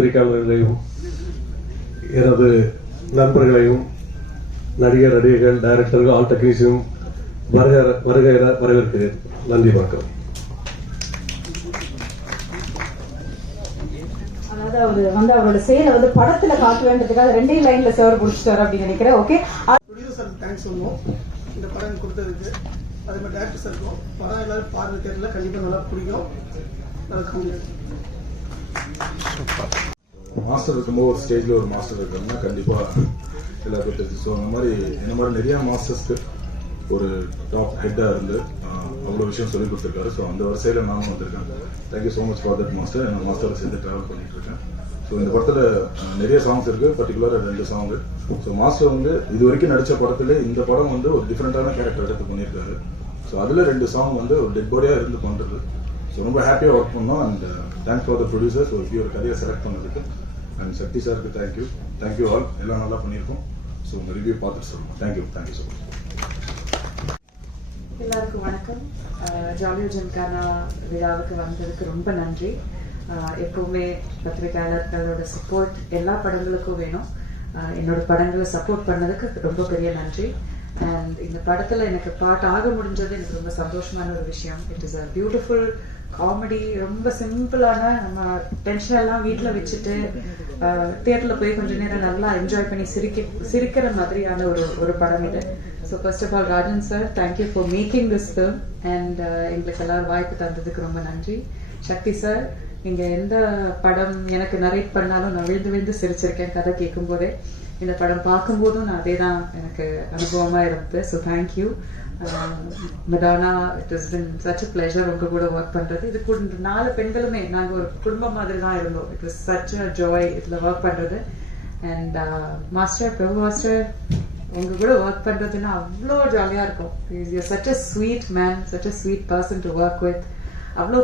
பத்திரிகையாளர்களையும் எனது நண்பர்களையும் நடிகர் நடிகைகள் டைரக்டர்கள் ஆல் டெக்னீஷியனும் வருக வரவேற்கிறேன். நன்றி வணக்கம். அதாவது அவரு வந்து அவரோட செயலை வந்து படத்துல காட்டுவேன்றதுக்காக ரெண்டே லைன்ல சேவர் பிடிச்சிட்டாரு அப்படின்னு நினைக்கிறேன். ஓகே தேங்க்ஸ் சொல்லுவோம். இந்த படம் கொடுத்ததுக்கு. அதே மாதிரி டேரக்டர் சாருக்கும் படம் எல்லாரும் பார்வை தேட்டரில் கண்டிப்பாக நல்லா பிடிக்கும். நல்லா மாஸ்டர் இருக்கும்போது ஒரு ஸ்டேஜில் ஒரு மாஸ்டர் இருக்காங்கன்னா கண்டிப்பாக எல்லாருக்கும் தெரிஞ்சு ஸோ அந்த மாதிரி இந்த மாதிரி நிறையா மாஸ்டர்ஸ்க்கு ஒரு டாப் ஹெட்டாக இருந்து அவ்வளோ விஷயம் சொல்லி கொடுத்துருக்காரு. ஸோ அந்த வரிசையில் நானும் வந்திருக்கேன். Thank you so much for that master நான் மாஸ்டரை சேர்ந்து ட்ராவல் பண்ணிட்டு இருக்கேன் ஸோ இந்த படத்தில் நிறைய சாங்ஸ் இருக்குது பர்டிகுலராக ரெண்டு சாங்கு ஸோ மாஸ்டர் வந்து இது வரைக்கும் நடித்த படத்துல இந்த படம் வந்து ஒரு டிஃப்ரெண்ட்டான கேரக்டர் எடுத்து பண்ணியிருக்காரு. ஸோ அதில் ரெண்டு சாங் வந்து ஒரு டெட் பாடியாக இருந்து பண்ணுறது ஸோ ரொம்ப ஹாப்பியாக ஒர்க் பண்ணோம். And thanks for the producers ஒரு கதையை செலக்ட் பண்ணதுக்கு அண்ட் சக்தி சாருக்கு தேங்க்யூ தேங்க்யூ ஆல் எல்லாம் நல்லா பண்ணியிருக்கோம். ஸோ உங்கள் ரிவ்யூ பார்த்துட்டு சொல்லுங்கள் தேங்க்யூ தேங்க்யூ ஸோ மச் எல்லாருக்கும் வணக்கம். அஹ் ஜாலியோ ஜன்கானா விழாவுக்கு வந்ததுக்கு ரொம்ப நன்றி. எப்பவுமே பத்திரிகையாளர்களோட சப்போர்ட் எல்லா படங்களுக்கும் வேணும். என்னோட படங்களை சப்போர்ட் பண்ணதுக்கு ரொம்ப பெரிய நன்றி. அண்ட் இந்த படத்துல எனக்கு பாட்டு ஆக முடிஞ்சது. எனக்கு ரொம்ப சந்தோஷமான ஒரு விஷயம். It is a beautiful comedy ரொம்ப சிம்பிளான நம்ம டென்ஷன் எல்லாம் வீட்டில் வச்சுட்டு தியேட்டரில் போய் கொஞ்ச நேரம் நல்லா என்ஜாய் பண்ணி சிரிக்க சிரிக்கிற மாதிரியான ஒரு ஒரு படம் இது. So first of all Rajan sir thank you for making this film and எங்களுக்கு எல்லாரும் வாய்ப்பு தந்ததுக்கு ரொம்ப நன்றி. சக்தி சார் நீங்க எந்த படம் எனக்கு நரேட் பண்ணாலும் நான் விழுந்து விழுந்து சிரிச்சிருக்கேன் கதை கேட்கும் போதே. இந்த படம் பார்க்கும்போதும் நான் அதே தான் எனக்கு அனுபவமா இருந்தது. So thank you Madonna it is been such a pleasure உங்க கூட ஒர்க் பண்றது. இது கூட நாலு பெண்களுமே நாங்க ஒரு குடும்பம் மாதிரி தான் இருந்தோம். It was such a joy இதுல ஒர்க் பண்றது. அண்ட் மாஸ்டர் பிரபு மாஸ்டர் உங்க கூட ஒர்க் பண்றதுன்னா அவ்வளோ ஜாலியா இருக்கும். Such a sweet man such a sweet person to work with அவ்வளோ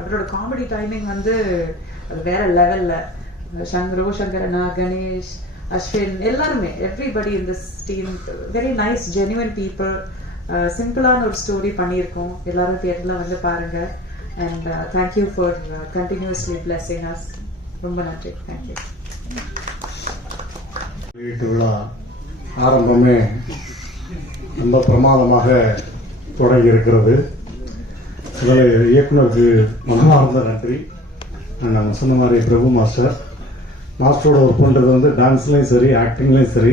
அவரோட காமெடி டைமிங் வந்து அது வேற லெவல்ல சங்கரோ சங்கரனா கணேஷ் அஸ்வின் எல்லாருமே everybody in this team very nice genuine people சிம்பிளான ஒரு ஸ்டோரி பண்ணியிருக்கோம். எல்லாரும் தியேட்டர்ல வந்து பாருங்க. And thank you for continuously blessing us ரொம்ப நன்றி. தேங்க்யூ வெளியீட்டு விழா ஆரம்பமே ரொம்ப பிரமாதமாக தொடங்கி இருக்கிறது அதில் இயக்குனருக்கு மனமார்ந்த நன்றி. நாங்கள் சொன்ன மாதிரி பிரபு மாஸ்டர். மாஸ்டரோட ஒர்க் பண்ணுறது வந்து டான்ஸ்லேயும் சரி ஆக்டிங்லேயும் சரி.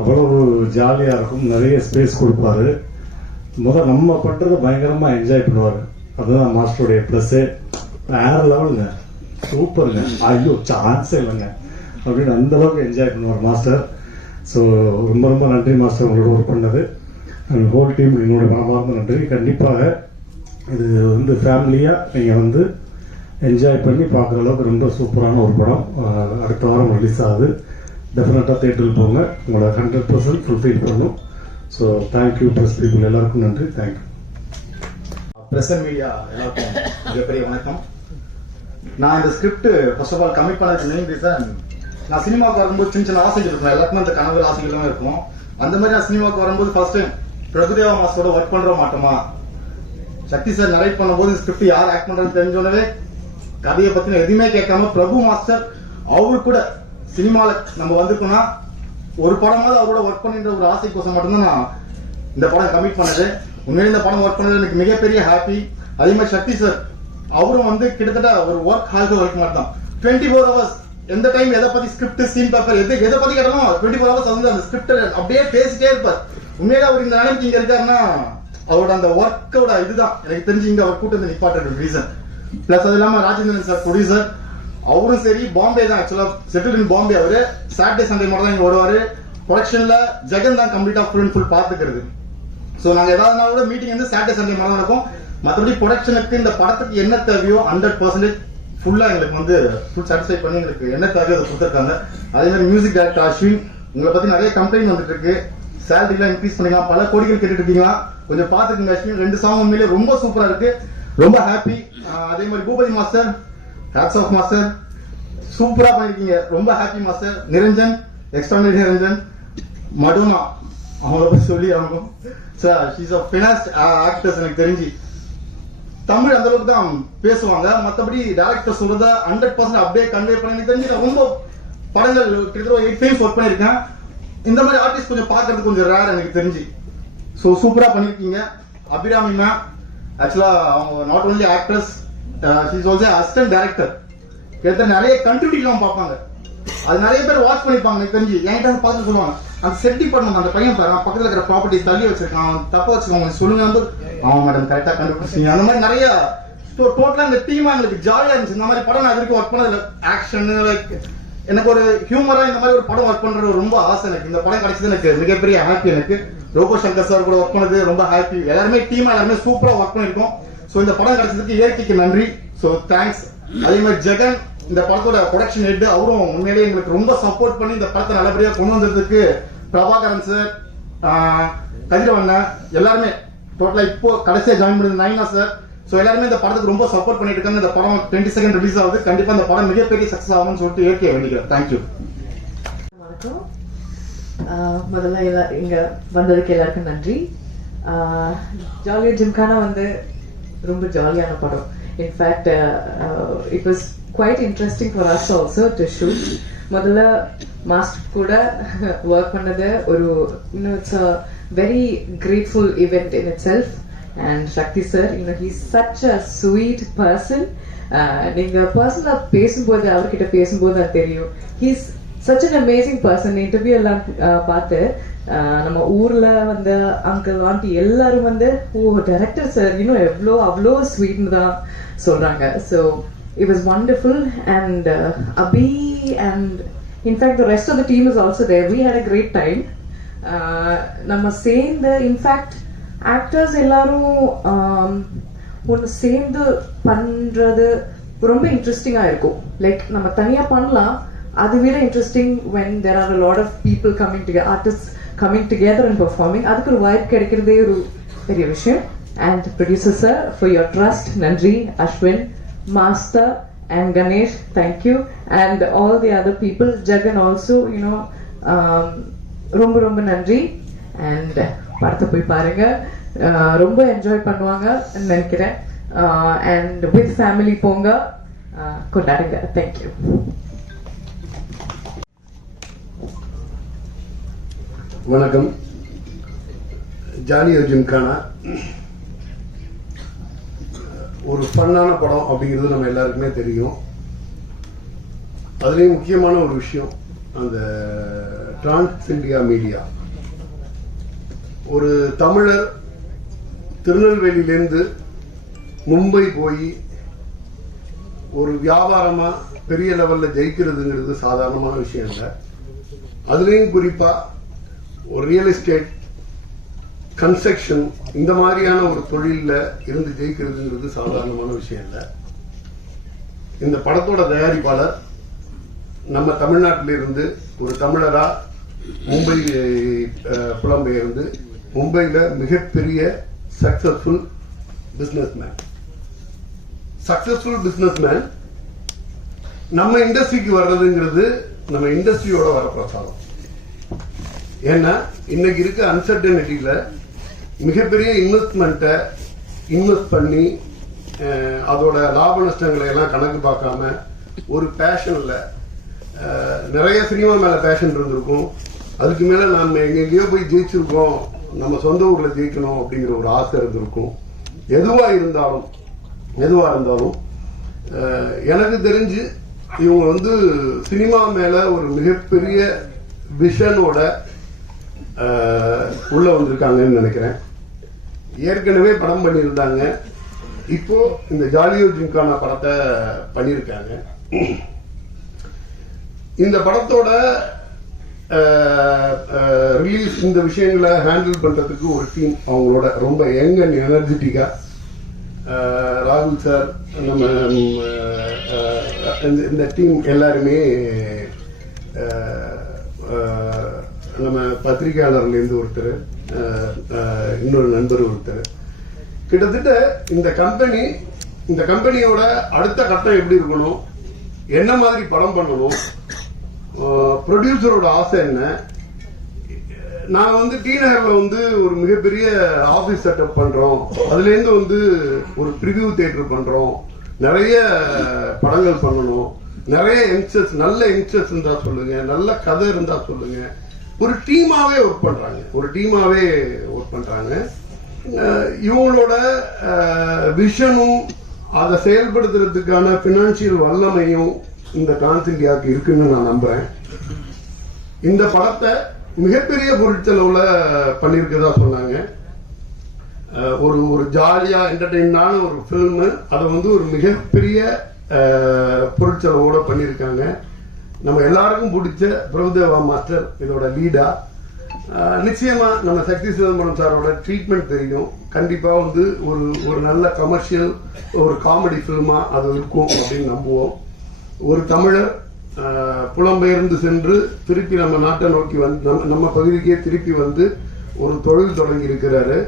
அவ்வளவு ஜாலியாக இருக்கும். நிறைய ஸ்பேஸ் கொடுப்பாரு. முதல் நம்ம பண்ணுறத பயங்கரமாக என்ஜாய் பண்ணுவார். அதுதான் மாஸ்டருடைய ப்ளஸ்ஸே வேற லெவலுங்க சூப்பருங்க. ஐயோ சான்ஸே இல்லைங்க. அப்படின்னு அந்தளவுக்கு என்ஜாய் பண்ணுவார் மாஸ்டர். ஸோ ரொம்ப ரொம்ப நன்றி மாஸ்டர் உங்களோட ஒர்க் பண்ணது. அண்ட் ஹோல் டீம் என்னோட மனமார்ந்த நன்றி. கண்டிப்பாக இது வந்து ஃபேமிலியாக நீங்கள் வந்து என்ஜாய் பண்ணி பார்க்குற அளவுக்கு ரொம்ப சூப்பரான ஒரு படம். அடுத்த வாரம் ரிலீஸ் ஆகுது. டெஃபினட்டாக தேட்டருக்கு போங்க. உங்களை ஹண்ட்ரட் பர்சன்ட் ஃபுல்ஃபில் பண்ணும். So thank you press people எல்லாருக்கும் நன்றி. தேங்க்யூ பிரசன்ட் மீடியா எல்லாருக்கும் மிகப்பெரிய வணக்கம். நான் இந்த script first of all commit பண்ணதுக்கு மெயின் ரீசன் நான் சினிமாவுக்கு வரும்போது சின்ன சின்ன ஆசைகள் இருக்கும். எல்லாருக்குமே அந்த கனவு ஆசைகளும் இருக்கும். அந்த மாதிரி நான் சினிமாவுக்கு வரும்போது ஃபர்ஸ்ட் டைம் பிரபுதேவா மாஸ்டரோட ஒர்க் பண்ற மாட்டோமா? சக்தி சார் நரேட் பண்ணும்போது ஸ்கிரிப்ட் யார் ஆக்ட் பண்றதுன்னு தெரிஞ்சோடனே கதையை பத்தின எதுவுமே கேட்காம பிரபு மாஸ்டர் அவரு கூட சினிமாவில் நம்ம வந்திருக்கோம்னா ஒரு படமாவது அவரோட ஒர்க் பண்ணுன்ற ஒரு ஆசைக்கோசம் மட்டும்தான் நான் இந்த படம் கமிட் பண்ணது. உண்மையிலே இந்த படம் ஒர்க் பண்ணது எனக்கு மிகப்பெரிய ஹாப்பி அதே மாதிரி சக்தி சார் அவரும் வந்து கிட்டத்தட்ட ஒரு ஒர்க் ஹால்க்கு ஒர்க் மாதிரி தான். டுவெண்ட்டி ஃபோர் ஹவர்ஸ் எந்த டைம் எதை பத்தி ஸ்கிரிப்ட் சீன் பேப்பர் எது எதை பத்தி கேட்டாலும் டுவெண்ட்டி ஃபோர் ஹவர்ஸ் வந்து அந்த ஸ்கிரிப்ட் அப்படியே பேசிட்டே இருப்பார். உண்மையில அவர் இந்த நிலைமைக்கு இங்க இருக்காருன்னா அவரோட அந்த ஒர்க்கோட இதுதான். எனக்கு தெரிஞ்சு இங்க அவர் கூட்டம் வந்து நிப்பாட்ட ரீசன் பிளஸ் அது இல்லாம ராஜேந்திரன் சார் ப்ரொடியூசர் அவரும் சரி பாம்பே தான் ஆக்சுவலா செட்டில் இன் பாம்பே அவரு. சாட்டர்டே சண்டே மட்டும் தான் இங்க வருவாரு. ப்ரொடக்ஷன்ல ஜெகன் தான் கம்ப்ளீட்டா ஃபுல் அண்ட் ஃபுல் பாத்துக்கிறது சோ நாங்க ஏதாவது கூட மீட்டிங் வந்து சாட்டர்டே சண்டே மட்டும் தான் நடக்கும். மற்றபடி ப்ரொடக்ஷனுக்கு இந்த படத்துக்கு என்ன தேவையோ ஹண்ட்ரட் பர்சன்டேஜ் ஃபுல்லா எங்களுக்கு வந்து ஃபுல் சாட்டிஸ்ஃபை பண்ணி எங்களுக்கு என்ன தேவையோ அதை கொடுத்துருக்காங்க. அதே மாதிரி மியூசிக் டைரக்டர் அஸ்வின் உங்களை பத்தி நிறைய கம்ப்ளைண்ட் வந்துட்டு இருக்கு. சேலரி எல்லாம் இன்க்ரீஸ் பண்ணிக்கலாம். பல கோடிகள் கேட்டுட்டு இருக்கீங்களா? கொஞ்சம் பாத்துக்கங்க அஸ்வின். ரெண்டு சாங் உண்மையிலே ரொம்ப சூப்பரா இருக்கு. ரொம்ப ஹாப்பி அதே மாதிரி Boopathi master hats off master சூப்பரா பண்ணிருக்கீங்க ரொம்ப happy master Niranjan extraordinary Niranjan. Madonna அவங்கள போய் சொல்லி ஆகணும். Sir she's of finest actors எனக்கு தெரிஞ்சு. தமிழ் அந்த அளவுக்கு தான் பேசுவாங்க. மற்றபடி டேரக்டர் சொல்றத ஹண்ட்ரட் பர்சன்ட் அப்படியே கன்வே பண்ணி எனக்கு தெரிஞ்சு ரொம்ப படங்கள் கிட்டத்தட்ட எயிட் டைம்ஸ் ஒர்க் பண்ணியிருக்கேன். இந்த மாதிரி ஆர்டிஸ்ட் கொஞ்சம் பார்க்கறது கொஞ்சம் ரேர் எனக்கு தெரிஞ்சு. ஸோ சூப்பராக பண்ணியிருக்கீங்க. அபிராமி மேம் ஆக்சுவலாக அவங்க not only actress she's also assistant director கிட்ட நிறைய கண்ட்ரிபியூட்லாம் பார்ப்பாங்க. அது நிறைய பேர் வாட்ச் பண்ணிப்பாங்க எனக்கு தெரிஞ்சு. என்கிட்ட வந்து பார்த்து சொல்லுவாங்க. அந்த செட்டி பண்ணணும் அந்த பையன் பாரு அவன் பக்கத்துல இருக்கிற ப்ராப்பர்ட்டி தள்ளி வச்சிருக்கான். அவன் தப்பா வச்சுக்கோங்க சொல்லுங்க வந்து. ஆமா மேடம் கரெக்டா கண்டுபிடிச்சிங்க அந்த மாதிரி நிறைய டோட்டலா இந்த டீமா எங்களுக்கு ஜாலியா இருந்துச்சு. இந்த மாதிரி படம் நான் அதுக்கு ஒர்க் பண்ணதில்ல. ஆக்ஷன் லைக் எனக்கு ஒரு ஹியூமரா இந்த மாதிரி ஒரு படம் ஒர்க் பண்றது ரொம்ப ஆசை எனக்கு. இந்த படம் கிடைச்சது எனக்கு மிகப்பெரிய ஹாப்பி எனக்கு. ரோபோ சங்கர் சார் கூட ஒர்க் பண்ணது ரொம்ப ஹாப்பி எல்லாருமே டீமா எல்லாருமே சூப்பரா ஒர்க் பண்ணிருக்கோம் சோ இந்த படம் கிடைச்சதுக்கு இயற்கைக்கு நன்றி. சோ தேங்க்ஸ் அதே மாதிரி ஜெகன் இந்த படத்தோட ப்ரொடக்ஷன் ஹெட் அவரும் உண்மையிலேயே எங்களுக்கு ரொம்ப சப்போர்ட் பண்ணி இந்த படத்தை நல்லபடியா கொண்டு வந்ததுக்கு பிரபாகரன் சார் கதிரவண்ணன் எல்லாருமே. டோட்டலா இப்போ கடைசியா ஜாயின் பண்ணது நைனா சார் சோ எல்லாருமே இந்த படத்துக்கு ரொம்ப சப்போர்ட் பண்ணிட்டு இருக்காங்க. இந்த படம் டுவெண்ட்டி செகண்ட் ரிலீஸ் ஆகுது. கண்டிப்பா இந்த படம் மிகப்பெரிய சக்ஸஸ் ஆகும்னு சொல்லிட்டு இயற்கையை வேண்டிக்கிறேன் தேங்க்யூ வணக்கம். முதல்ல எல்லா இங்க வந்ததுக்கு எல்லாருக்கும் நன்றி. ஜாலியா ஜிம்கானா வந்து ரொம்ப ஜாலியான படம். In fact it was quite interesting for us also to shoot முதல்ல மாஸ்டர் கூட ஒர்க் பண்ணது ஒரு இன்னும் it's a very grateful event in itself and Sakthi sir இன்னும் he such a sweet person நீங்க பர்சனலா பேசும்போது அவர்கிட்ட பேசும்போது அது தெரியும். He's such an amazing person interview எல்லாம் பார்த்து நம்ம ஊர்ல வந்து அங்கிள் ஆண்டி எல்லாரும் வந்து ஓ டைரக்டர் சார் இன்னும் எவ்வளோ அவ்வளோ ஸ்வீட்னு தான் சொல்றாங்க. So it was wonderful and Abhi and in fact the rest of the team is also there we had a great time நம்ம சேர்ந்து இன்ஃபேக்ட் ஆக்டர்ஸ் எல்லாரும் ஒன்று சேர்ந்து பண்ணுறது ரொம்ப இன்ட்ரெஸ்டிங்காக இருக்கும். லைக் நம்ம தனியாக பண்ணலாம் அதை விட interesting when there are lot of people coming together artist coming together and performing அதுக்கு ஒரு வாய்ப்பு கிடைக்கிறதே ஒரு பெரிய விஷயம். And producer sir for your trust நன்றி. Ashwin master and Ganesh thank you and all the other people Jagan also you know ரொம்ப ரொம்ப நன்றி. அண்ட் படத்தை போய் பாருங்க. அஹ் ரொம்ப என்ஜாய் பண்ணுவாங்க நினைக்கிறேன். அண்ட் வித் ஃபேமிலி போங்க. அஹ் கொண்டாடுங்க. தேங்க்யூ வணக்கம். ஜாலி அர்ஜுன்கானா ஒரு ஃபன்னான படம் அப்படிங்கிறது நம்ம எல்லாருக்குமே தெரியும். அதுலேயும் முக்கியமான ஒரு விஷயம் அந்த டிரான்ஸ் இந்தியா மீடியா ஒரு தமிழர் திருநெல்வேலியிலேருந்து மும்பை போய் ஒரு வியாபாரமாக பெரிய லெவலில் ஜெயிக்கிறதுங்கிறது சாதாரணமான விஷயம் இல்லை. அதுலேயும் குறிப்பாக ஒரு ரியல் எஸ்டேட் கன்ஸ்ட்ரக்ஷன் இந்த மாதிரியான ஒரு தொழிலில் இருந்து ஜெயிக்கிறதுங்கிறது சாதாரணமான விஷயம் இல்லை. இந்த படத்தோட தயாரிப்பாளர் நம்ம தமிழ்நாட்டில இருந்து ஒரு தமிழரா மும்பை புலம்பெயர்ந்து மும்பையில் மிகப்பெரிய சக்சஸ்ஃபுல் பிசினஸ்மேன் சக்சஸ்ஃபுல் பிசினஸ்மேன் நம்ம இண்டஸ்ட்ரிக்கு வர்றதுங்கிறது நம்ம இண்டஸ்ட்ரியோட வரப்பிரசாதம். ஏன்னா இன்னைக்கு இருக்க அன்சர்டனிட்டியில மிகப்பெரிய இன்வெஸ்ட்மெண்ட்டை இன்வெஸ்ட் பண்ணி அதோட லாப நஷ்டங்களை எல்லாம் கணக்கு பார்க்காம ஒரு பேஷன்ல நிறைய சினிமா மேல பேஷன் இருந்திருக்கும். அதுக்கு மேல நம்ம எங்கெங்கேயோ போய் ஜெயிச்சிருக்கோம். நம்ம சொந்த ஊர்ல ஜெயிக்கணும் அப்படிங்கிற ஒரு ஆசை இருந்திருக்கும். எதுவா இருந்தாலும் எதுவா இருந்தாலும் எனக்கு தெரிஞ்சு இவங்க வந்து சினிமா மேல ஒரு மிகப்பெரிய விஷனோட உள்ள வந்திருக்காங்கன்னு நினைக்கிறேன். ஏற்கனவே படம் பண்ணியிருந்தாங்க. இப்போ இந்த ஜாலியோ ஜிம்கானா படத்தை பண்ணியிருக்காங்க. இந்த படத்தோட ரிலீஸ் இந்த விஷயங்களை ஹேண்டில் பண்றதுக்கு ஒரு டீம் அவங்களோட ரொம்ப யங் அண்ட் எனர்ஜெட்டிக்கா ராகுல் சார் நம்ம இந்த- இந்த டீம் எல்லாருமே நம்ம பத்திரிகையாளர்லேருந்து ஒருத்தர் இன்னொரு நண்பர் ஒருத்தர். கிட்டத்தட்ட இந்த கம்பெனி இந்த கம்பெனியோட அடுத்த கட்டம் எப்படி இருக்கணும் என்ன மாதிரி படம் பண்ணணும் ப்ரொடியூசரோட ஆசை என்ன? நான் வந்து டி நகர்ல வந்து ஒரு மிகப்பெரிய ஆஃபீஸ் செட்டப் பண்றோம். அதுலேருந்து வந்து ஒரு ப்ரிவியூ தியேட்டர் பண்றோம். நிறைய படங்கள் பண்ணணும். நிறைய யங்ஸ்டர்ஸ் நல்ல யங்ஸ்டர்ஸ் இருந்தா சொல்லுங்க நல்ல கதை இருந்தா சொல்லுங்க. ஒரு டீமாவே ஒர்க் பண்றாங்க. ஒரு டீமாவே ஒர்க் பண்றாங்க. இவங்களோட விஷனும் அதை செயல்படுத்துறதுக்கான பினான்சியல் வல்லமையும் இந்த டான்ஸ் இந்தியாவுக்கு இருக்குன்னு நான் நம்புறேன். இந்த படத்தை மிகப்பெரிய பொருட்செலவுல பண்ணியிருக்கதா சொன்னாங்க. ஒரு ஒரு ஜாலியா என்டர்டெயினான ஒரு ஃபில்மு அதை வந்து ஒரு மிகப்பெரிய பொருட்செலவோட பண்ணியிருக்காங்க. நம்ம எல்லாருக்கும் பிடிச்ச பிரபுதேவா மாஸ்டர் இதோட லீடா நிச்சயமா நம்ம சக்தி சிதம்பரம் சாரோட ட்ரீட்மெண்ட் தெரியும். கண்டிப்பா வந்து ஒரு ஒரு நல்ல கமர்ஷியல் ஒரு காமெடி ஃபில்மா அது இருக்கும் அப்படின்னு நம்புவோம். ஒரு தமிழர் புலம்பெயர்ந்து சென்று திருப்பி நம்ம நாட்டை நோக்கி வந்து நம்ம பகுதிக்கே திருப்பி வந்து ஒரு தொழில் தொடங்கி இருக்கிறாரு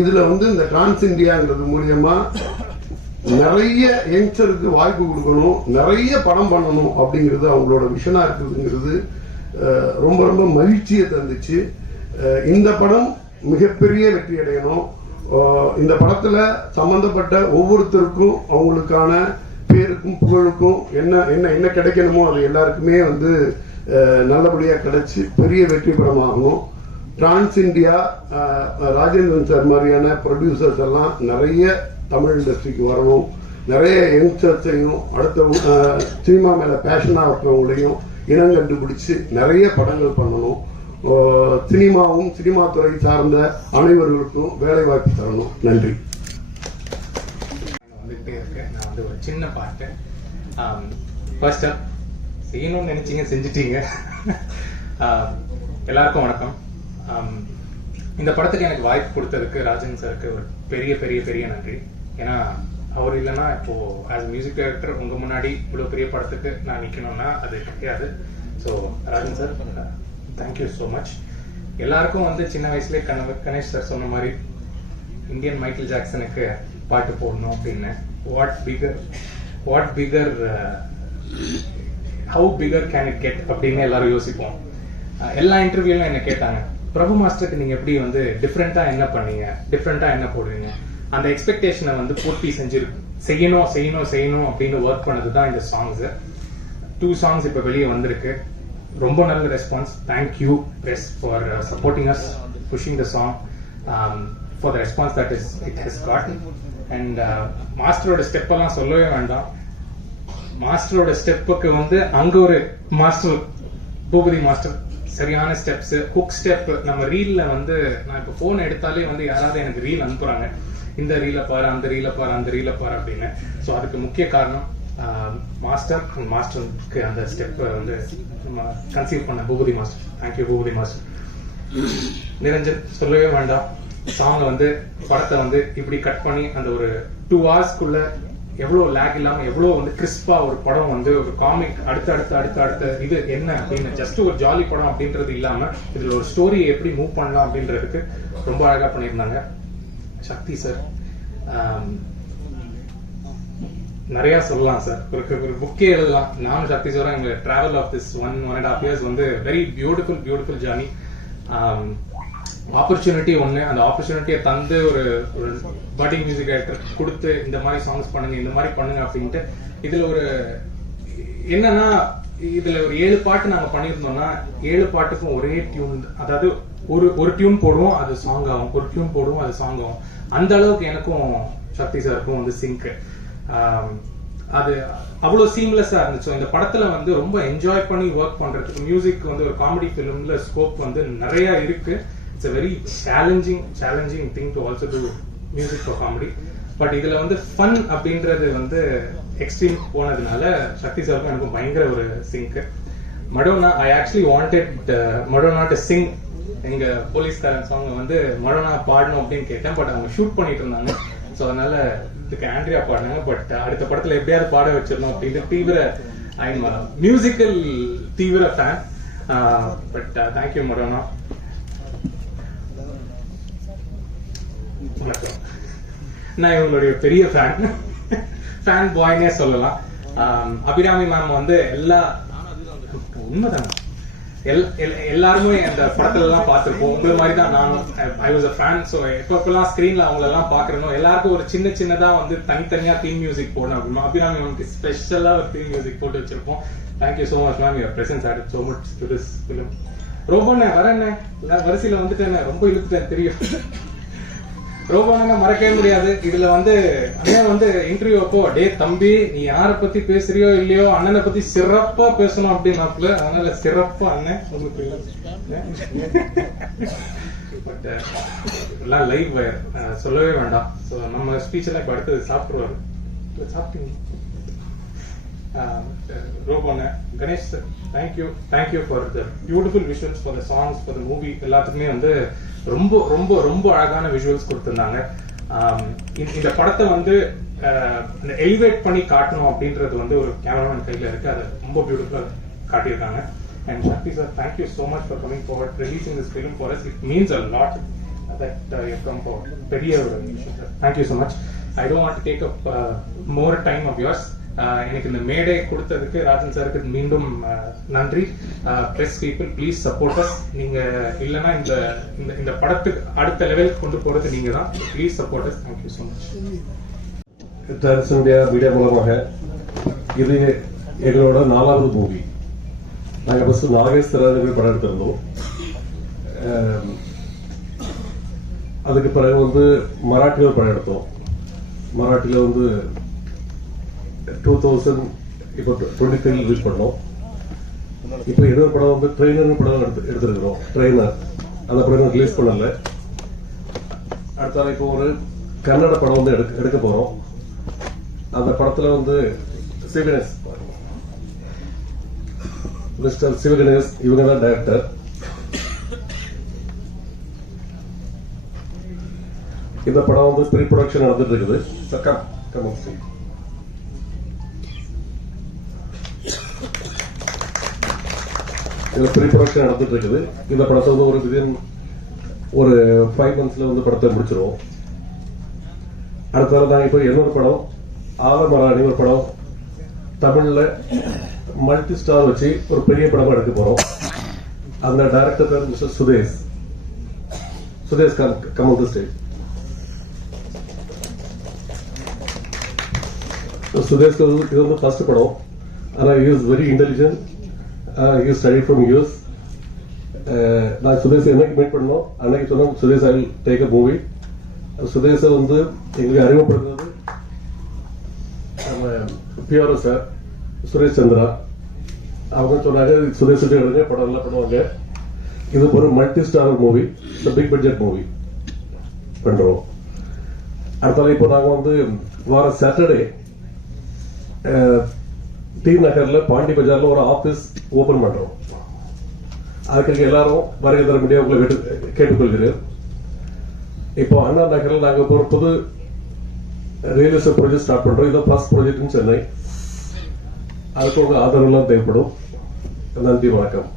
இதுல வந்து இந்த டிரான்ஸ் இந்தியாங்கிறது மூலியமா நிறைய யங்ஸ்டருக்கு வாய்ப்பு கொடுக்கணும் நிறைய படம் பண்ணணும் அப்படிங்கிறது அவங்களோட விஷனா இருக்குதுங்கிறது ரொம்ப ரொம்ப மகிழ்ச்சியை தந்துச்சு. இந்த படம் மிகப்பெரிய வெற்றி அடையணும். இந்த படத்துல சம்பந்தப்பட்ட ஒவ்வொருத்தருக்கும் அவங்களுக்கான பேருக்கும் புகழுக்கும் என்ன என்ன என்ன கிடைக்கணுமோ அது எல்லாருக்குமே வந்து நல்லபடியாக நல்லபடியா கிடைச்சு பெரிய வெற்றி படமாகணும். டிரான்ஸ் இந்தியா ராஜேந்திரன் சார் மாதிரியான ப்ரொடியூசர்ஸ் எல்லாம் நிறைய தமிழ் இண்டஸ்ட்ரிக்கு வரணும் நிறைய யங்ஸ்டர்ஸையும் அடுத்த சினிமா மேலே பேஷனாக இருக்கிறவங்களையும் இனம் கண்டுபிடிச்சு நிறைய படங்கள் பண்ணணும். சினிமாவும் சினிமா துறை சார்ந்த அனைவர்களுக்கும் வேலை வாய்ப்பு தரணும். நன்றி. வந்துகிட்டே நான் வந்து ஒரு சின்ன பாட்டு. ஃபர்ஸ்ட் செய்யணும்னு நினைச்சீங்க செஞ்சிட்டீங்க. எல்லாருக்கும் வணக்கம். இந்த படத்துக்கு எனக்கு வாய்ப்பு கொடுத்ததுக்கு ராஜன் சாருக்கு ஒரு பெரிய பெரிய பெரிய நன்றி. ஏன்னா அவர் இல்லைன்னா இப்போ ஆஸ் மியூசிக் டைரக்டர் உங்க முன்னாடி இவ்வளோ பெரிய படத்துக்கு நான் நிற்கணும்னா அது கிடையாது. So Rajan sir thank you so much எல்லாருக்கும் வந்து சின்ன வயசுலேயே கண கணேஷ் சார் சொன்ன மாதிரி இந்தியன் மைக்கேல் ஜாக்சனுக்கு பாட்டு போடணும் அப்படின்னு. What bigger what bigger how bigger can it get அப்படின்னு எல்லாரும் யோசிப்போம். எல்லா இன்டர்வியூலும் என்ன கேட்டாங்க? பிரபு மாஸ்டருக்கு நீங்க எப்படி வந்து டிஃப்ரெண்டா என்ன பண்ணீங்க? டிஃப்ரெண்டா என்ன போடுவீங்க? அந்த எக்ஸ்பெக்டேஷனை வந்து பூர்த்தி செஞ்சு செய்யணும் செய்யணும் செய்யணும் அப்படின்னு ஒர்க் பண்ணது தான் இந்த சாங்ஸ் டூ சாங்ஸ் இப்போ வெளியே வந்திருக்கு. ரொம்ப நல்ல response thank you press for supporting us pushing the song for the response that is it has got and மாஸ்டரோட ஸ்டெப்பெல்லாம் சொல்லவே வேண்டாம். மாஸ்டரோட ஸ்டெப்புக்கு வந்து அங்க ஒரு மாஸ்டர் பூபதி மாஸ்டர் சரியான ஸ்டெப்ஸ் ஹுக் ஸ்டெப் நம்ம ரீல்ல வந்து நான் இப்போ போன் எடுத்தாலே வந்து யாராவது எனக்கு ரீல் அனுப்புறாங்க. இந்த ரீல பாரு அந்த ரீல பாரு அந்த ரீல பாரு அப்படின்னு. ஸோ அதுக்கு முக்கிய காரணம் மாஸ்டர் மாஸ்டருக்கு அந்த ஸ்டெப் வந்து கன்சீவ் பண்ண. Boopathi master thank you Boopathi master Niranjan சொல்லவே வேண்டாம். சாங்கை வந்து படத்தை வந்து இப்படி கட் பண்ணி அந்த ஒரு டூ ஹவர்ஸ்க்குள்ள எவ்வளோ லேக் இல்லாம எவ்வளோ வந்து கிறிஸ்பா ஒரு படம் வந்து ஒரு காமிக் அடுத்த அடுத்த அடுத்த அடுத்த இது என்ன அப்படின்னு ஜஸ்ட் ஒரு ஜாலி படம் அப்படின்றது இல்லாம இதுல ஒரு ஸ்டோரியை எப்படி மூவ் பண்ணலாம் அப்படின்றதுக்கு ரொம்ப அழகா பண்ணியிருந்தாங்க. சக்தி சார் நிறைய சொல்லலாம் சார் ஒரு ஒரு புக்கே எழுதலாம். நானும் சக்தி சாரும் எங்க travel of this one one and half years வந்து very beautiful beautiful journey opportunity ஒன்று அந்த ஆப்பர்ச்சுனிட்டியை தந்து ஒரு ஒரு பட்டிங் மியூசிக் டைரக்டர் கொடுத்து இந்த மாதிரி சாங்ஸ் பண்ணுங்க இந்த மாதிரி பண்ணுங்க அப்படின்ட்டு இதுல ஒரு என்னன்னா இதுல ஒரு ஏழு பாட்டு நாங்க பண்ணியிருந்தோம்னா ஏழு பாட்டுக்கும் ஒரே டியூன் அதாவது ஒரு ஒரு டியூன் போடுவோம் அது சாங் ஆகும். ஒரு டியூன் போடுவோம் அது சாங் ஆகும். அந்த அளவுக்கு எனக்கும் சக்தி சாருக்கும் வந்து சிங்க் அது அவ்வளவு சீம்லெஸ்ஸா இருந்துச்சு. இந்த படத்துல வந்து ரொம்ப என்ஜாய் பண்ணி ஒர்க் பண்றதுக்கு மியூசிக் வந்து ஒரு காமெடி ஃபிலிமில் ஸ்கோப் வந்து நிறைய இருக்கு. It's a very challenging challenging thing to also do music for comedy but இதுல வந்து ஃபன் அப்படின்றது வந்து எக்ஸ்ட்ரீம் போனதுனால சக்தி சாருக்கும் எனக்கும் பயங்கர ஒரு sync Madonna I actually wanted Madonna to sing எங்க போலீஸ்காரன் சாங் வந்து மடோனா பாடணும் அப்படின்னு கேட்டேன். பட் அவங்க ஷூட் பண்ணிட்டு இருந்தாங்க. ஸோ அதனால இதுக்கு ஆண்ட்ரியா பாடினாங்க. பட் அடுத்த படத்துல எப்படியாவது பாட வச்சிடணும் அப்படின்ட்டு தீவிர ஐ மியூசிக்கல் தீவிர fan but thank you Madonna. வணக்கம் நான் இவங்களுடைய பெரிய ஃபேன் ஃபேன் பாய்னே சொல்லலாம். அபிராமி மேம் வந்து எல்லா உண்மைதாங்க. எல்- எல்- எல்லாருமே அந்த படத்துல எல்லாம் பார்த்திருப்போம். உங்களை மாதிரி தான் நானும். I was a fan so எப்பப்பெல்லாம் ஸ்க்ரீன்ல அவங்களெல்லாம் எல்லாம் எல்லாருக்கும் ஒரு சின்ன சின்னதா வந்து தனித்தனியா தீம் மியூசிக் போடணும் அப்படின்னு அபிராமி வந்து ஸ்பெஷலா ஒரு தீம் மியூசிக் போட்டு வச்சிருப்போம். Thank you so much ma'am your presence add so much to this film ரொம்ப வரேண்ணே. வரிசையில ரொம்ப இழுத்துட்டேன். தெரியும். ரோபோண்ணே மறக்கவே முடியாது. இதுல வந்து அண்ணன் வந்து இன்டர்வியூ அப்போ டே தம்பி நீ யார பத்தி பேசுறியோ இல்லையோ அண்ணனை பத்தி சிறப்பா பேசணும் அப்படின்னாப்புல அதனால சிறப்பா அண்ணன் உங்களுக்கு பட் எல்லாம் uh, லைவ் வயர் uh, சொல்லவே வேண்டாம். ஸோ நம்ம ஸ்பீச் எல்லாம் இப்போ அடுத்தது சாப்பிடுவாரு. சாப்பிட்டீங்க ரோபோன Ganesh sir thank you thank you for the beautiful visuals for the songs for the movie எல்லாத்துக்குமே வந்து ரொம்ப ரொம்ப ரொம்ப அழகான விஷுவல்ஸ் கொடுத்துருந்தாங்க. இந்த- படத்தை வந்து எலிவேட் பண்ணி காட்டணும் அப்படின்றது வந்து ஒரு கேமராமேன் கையில் இருக்கு. அதை ரொம்ப பியூட்டிஃபுல்லாக காட்டியிருக்காங்க. And Shakti sir thank you so much for coming forward releasing this film for us it means a lot that you come forward பெரிய ஒரு விஷயம் sir thank you so much I don't want take up more time of yours எனக்கு இந்த மேடை கொடுத்ததுக்கு ராஜன் சாருக்கு மீண்டும் நன்றி. Press people please support us நீங்க இல்லைன்னா இந்த இந்த இந்த படத்துக்கு அடுத்த லெவலுக்கு கொண்டு போறது நீங்க தான் please support us thank you so much times India media மூலமாக இது எங்களோட நாலாவது மூவி நாங்கள் ஃபர்ஸ்ட் போய் படம் எடுத்திருந்தோம். அதுக்கு பிறகு வந்து மராட்டியில் படம் எடுத்தோம். மராட்டியில் வந்து டூ தௌசண்ட் இப்போ டுவெண்ட்டி த்ரீ ரிலீஸ் பண்ணோம். இப்போ இன்னொரு படம் வந்து ட்ரெயினர் படம் எடுத்து எடுத்திருக்கிறோம். ட்ரெயினர் அந்த படம் ரிலீஸ் பண்ணல. அடுத்தால இப்போ ஒரு கன்னட படம் வந்து எடுக்க எடுக்க போறோம். அந்த படத்துல வந்து சிவகணேஷ் மிஸ்டர் சிவகணேஷ் இவங்க தான் டைரக்டர் இந்த படம் வந்து ப்ரீ ப்ரொடக்ஷன் நடந்துட்டு இருக்குது. So, come, இதில் ப்ரீ ப்ரொடக்ஷன் நடந்துட்டு இருக்குது இந்த படத்தை வந்து ஒரு திடீர்னு ஒரு ஃபைவ் மந்த்ஸ்ல வந்து படத்தை முடிச்சிருவோம். அடுத்தது நாங்கள் இப்போ இன்னொரு படம் ஆலமராணி ஒரு படம் தமிழில் மல்டி ஸ்டார் வச்சு ஒரு பெரிய படமாக எடுக்க போகிறோம் அந்த டைரக்டர் பேர் mister Sudesh. Sudesh come come on the stage Sudesh இது வந்து ஃபர்ஸ்ட் படம். ஆனால் is very intelligent you study from US நான் சுதேஷ் என்னைக்கு மீட் பண்ணோம் அன்னைக்கு சொன்னோம் Sudesh I take a movie சுதேஷை வந்து எங்களுக்கு அறிமுகப்படுத்துறது நம்ம பிஆர்ஓ சார் சுரேஷ் சந்திரா. அவங்க சொன்னாங்க சுரேஷ் எடுங்க படம் எல்லாம் பண்ணுவாங்க. இது ஒரு multi star movie big budget movie பண்ணுறோம் அடுத்தால இப்போ நாங்கள் வந்து வார சாட்டர்டே டி நகர்ல பாண்டி பஜார்ல ஒரு ஆபீஸ் ஓபன் பண்றோம். அதுக்கு எல்லாரும் வருகை தர முடியாது உங்களை கேட்டுக்கொள்கிறேன். இப்போ அண்ணா நகரில் நாங்க ஒரு புது ரியல் எஸ்டேட் ப்ராஜெக்ட் ஸ்டார்ட் பண்றோம். இதான் ஃபர்ஸ்ட் ப்ராஜெக்ட் சென்னை. அதுக்கு உங்க ஆதரவுலாம் தேவைப்படும். நன்றி வணக்கம்.